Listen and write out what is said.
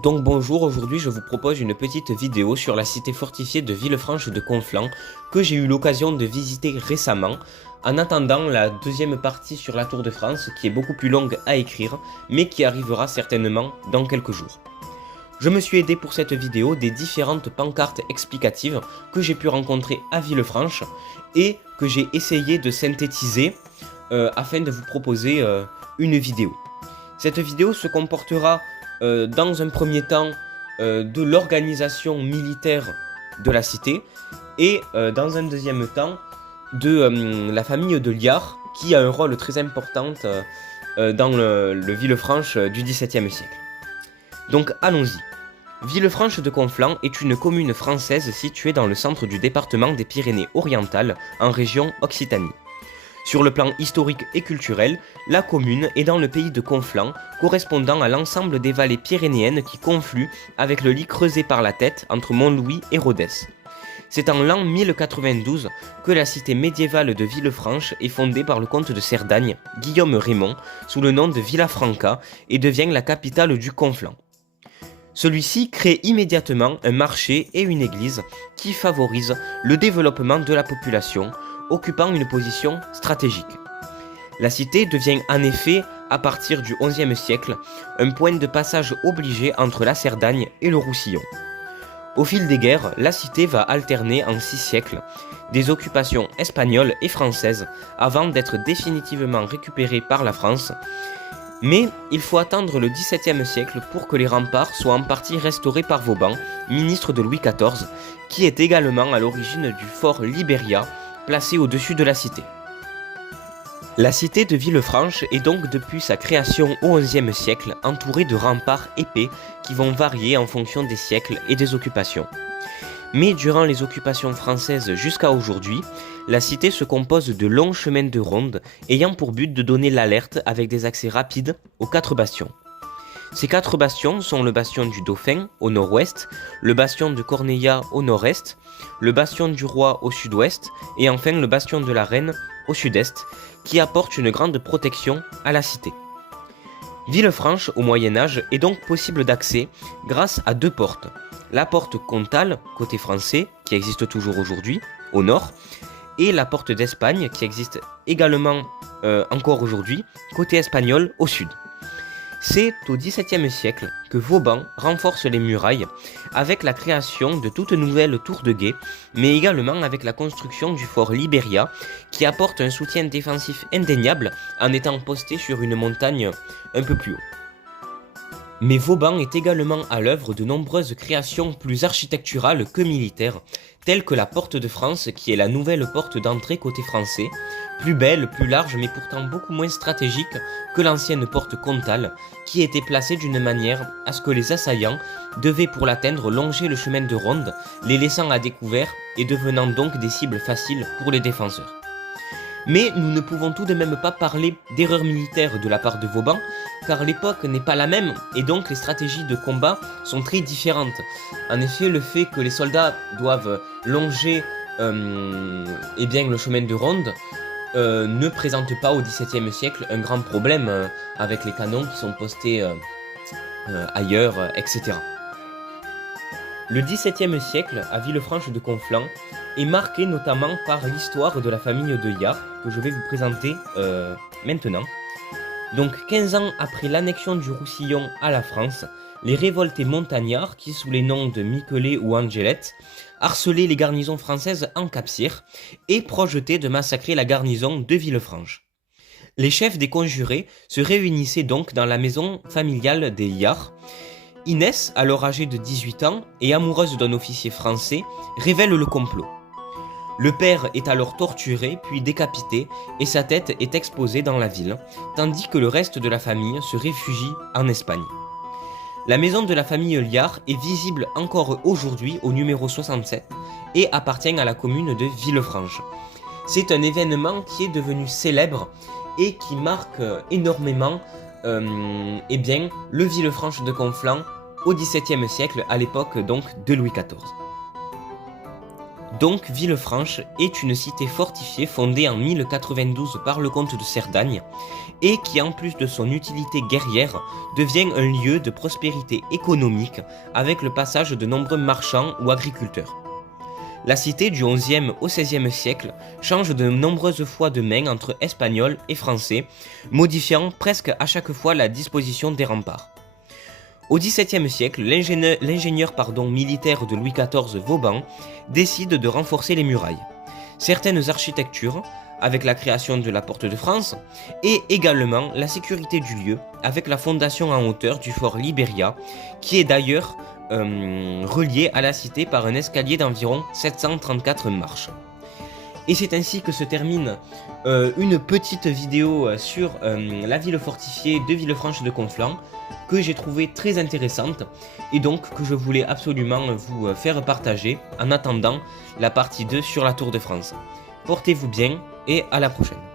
Donc bonjour, aujourd'hui je vous propose une petite vidéo sur la cité fortifiée de Villefranche de Conflans que j'ai eu l'occasion de visiter récemment en attendant la deuxième partie sur la Tour de France qui est beaucoup plus longue à écrire mais qui arrivera certainement dans quelques jours. Je me suis aidé pour cette vidéo des différentes pancartes explicatives que j'ai pu rencontrer à Villefranche et que j'ai essayé de synthétiser afin de vous proposer une vidéo. Cette vidéo se comportera dans un premier temps de l'organisation militaire de la cité et dans un deuxième temps de la famille de Liard qui a un rôle très important dans le Villefranche du XVIIe siècle. Donc allons-y. Villefranche de Conflans est une commune française située dans le centre du département des Pyrénées-Orientales en région Occitanie. Sur le plan historique et culturel, la commune est dans le pays de Conflans, correspondant à l'ensemble des vallées pyrénéennes qui confluent avec le lit creusé par la Tête entre Montlouis et Rodez. C'est en l'an 1092 que la cité médiévale de Villefranche est fondée par le comte de Cerdagne, Guillaume Raymond, sous le nom de Villafranca et devient la capitale du Conflans. Celui-ci crée immédiatement un marché et une église qui favorisent le développement de la population, occupant une position stratégique. La cité devient en effet, à partir du XIe siècle, un point de passage obligé entre la Cerdagne et le Roussillon. Au fil des guerres, la cité va alterner en 6 siècles des occupations espagnoles et françaises avant d'être définitivement récupérée par la France. Mais il faut attendre le XVIIe siècle pour que les remparts soient en partie restaurés par Vauban, ministre de Louis XIV, qui est également à l'origine du fort Libéria, placé au-dessus de la cité. La cité de Villefranche est donc depuis sa création au XIe siècle entourée de remparts épais qui vont varier en fonction des siècles et des occupations. Mais durant les occupations françaises jusqu'à aujourd'hui, la cité se compose de longs chemins de ronde ayant pour but de donner l'alerte avec des accès rapides aux 4 bastions. Ces 4 bastions sont le bastion du Dauphin au nord-ouest, le bastion de Corneilla au nord-est, le bastion du Roi au sud-ouest et enfin le bastion de la Reine au sud-est, qui apporte une grande protection à la cité. Villefranche au Moyen-Âge est donc possible d'accès grâce à 2 portes. La porte Comtale, côté français, qui existe toujours aujourd'hui, au nord, et la porte d'Espagne, qui existe également encore aujourd'hui, côté espagnol, au sud. C'est au XVIIe siècle que Vauban renforce les murailles avec la création de toutes nouvelles tours de guet, mais également avec la construction du fort Libéria qui apporte un soutien défensif indéniable en étant posté sur une montagne un peu plus haut. Mais Vauban est également à l'œuvre de nombreuses créations plus architecturales que militaires, telles que la Porte de France qui est la nouvelle porte d'entrée côté français, plus belle, plus large mais pourtant beaucoup moins stratégique que l'ancienne porte Comtale, qui était placée d'une manière à ce que les assaillants devaient pour l'atteindre longer le chemin de ronde, les laissant à découvert et devenant donc des cibles faciles pour les défenseurs. Mais nous ne pouvons tout de même pas parler d'erreur militaire de la part de Vauban, car l'époque n'est pas la même et donc les stratégies de combat sont très différentes. En effet, le fait que les soldats doivent longer le chemin de ronde ne présente pas au XVIIe siècle un grand problème avec les canons qui sont postés ailleurs, etc. Le XVIIe siècle à Villefranche de Conflans est marqué notamment par l'histoire de la famille de Liard, que je vais vous présenter maintenant. Donc 15 ans après l'annexion du Roussillon à la France, les révoltés montagnards, qui sous les noms de Miquelets ou Angelette, harcelaient les garnisons françaises en Cap-Cyr et projetaient de massacrer la garnison de Villefranche. Les chefs des conjurés se réunissaient donc dans la maison familiale des Liard. Inès, alors âgée de 18 ans et amoureuse d'un officier français, révèle le complot. Le père est alors torturé puis décapité et sa tête est exposée dans la ville, tandis que le reste de la famille se réfugie en Espagne. La maison de la famille Liard est visible encore aujourd'hui au numéro 67 et appartient à la commune de Villefranche. C'est un événement qui est devenu célèbre et qui marque énormément le Villefranche de Conflans au XVIIe siècle, à l'époque donc de Louis XIV. Donc Villefranche est une cité fortifiée fondée en 1092 par le comte de Cerdagne et qui, en plus de son utilité guerrière, devient un lieu de prospérité économique avec le passage de nombreux marchands ou agriculteurs. La cité du XIe au XVIe siècle change de nombreuses fois de main entre Espagnols et Français, modifiant presque à chaque fois la disposition des remparts. Au XVIIe siècle, l'ingénieur militaire de Louis XIV Vauban décide de renforcer les murailles. Certaines architectures, avec la création de la Porte de France, et également la sécurité du lieu, avec la fondation en hauteur du fort Libéria, qui est d'ailleurs relié à la cité par un escalier d'environ 734 marches. Et c'est ainsi que se termine une petite vidéo sur la ville fortifiée de Villefranche de Conflans, que j'ai trouvé très intéressante et donc que je voulais absolument vous faire partager en attendant la partie 2 sur la Tour de France. Portez-vous bien et à la prochaine.